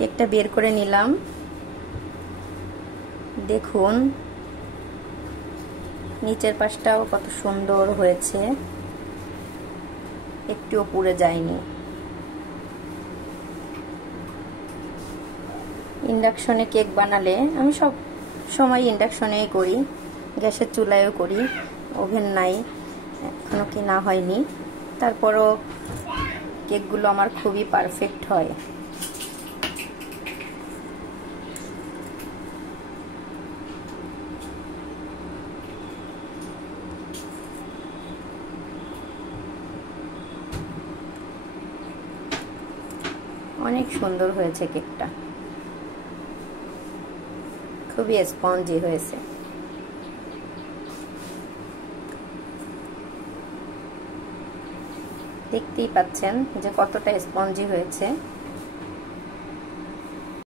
কেকটা বের করে নিলাম। দেখুন নিচের পাশটাও কত সুন্দর হয়েছে, একটুও পুড়ে যায়নি। ইন্ডাকশনে কেক বানালে, আমি সব সময় ইন্ডাকশনেই করি, গ্যাসের চুলায়ও করি, ওভেন নাই, এখনো কেনা হয়নি। তারপরও কেকগুলো আমার খুবই পারফেক্ট হয়। অনেক সুন্দর হয়েছে কেকটা, খুবই স্পঞ্জি হয়েছে। দেখতেই পাচ্ছেন যে কতটা স্পঞ্জি হয়েছে।